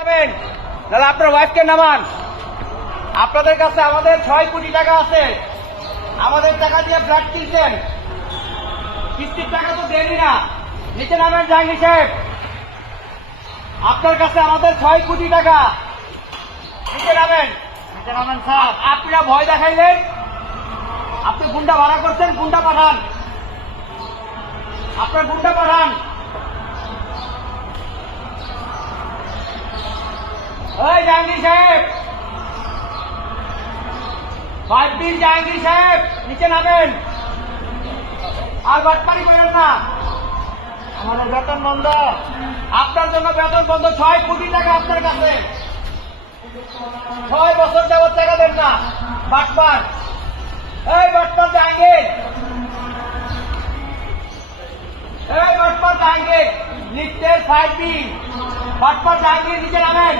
দাদা আপনার ওয়াইফকে নামান। আপনাদের কাছে আমাদের 6 কোটি টাকা আছে, আমাদের টাকা দিয়ে ফ্ল্যাট কিনছেন, কিস্তির টাকা তো দেনই না। নিচে নামেন জাহাঙ্গীর সাহেব, আপনার কাছে আমাদের 6 কোটি টাকা, নিচে নামেন। নিচে নামেন স্যার। আপনারা ভয় দেখাইলেন, আপনি গুন্ডা ভাড়া করছেন, গুন্ডা পাঠান, আপনার গুন্ডা পাঠান। ওই জাহাঙ্গীর সাহেব, 5 দিন জাহাঙ্গীর সাহেব, নিচে নামেন। আর বাটপাড়ি করেন না, আমাদের বেতন বন্ধ। আপনার জন্য বেতন বন্ধ। 6 কোটি টাকা আপনার কাছে, 6 বছর যাবত টাকা দেন না। বাটপার, এই বাটপার জাহাঙ্গীর, এই বাটপার জাহাঙ্গীর, লিফটের 5 দিন। বাটপার জাহাঙ্গীর, নিচে নামেন।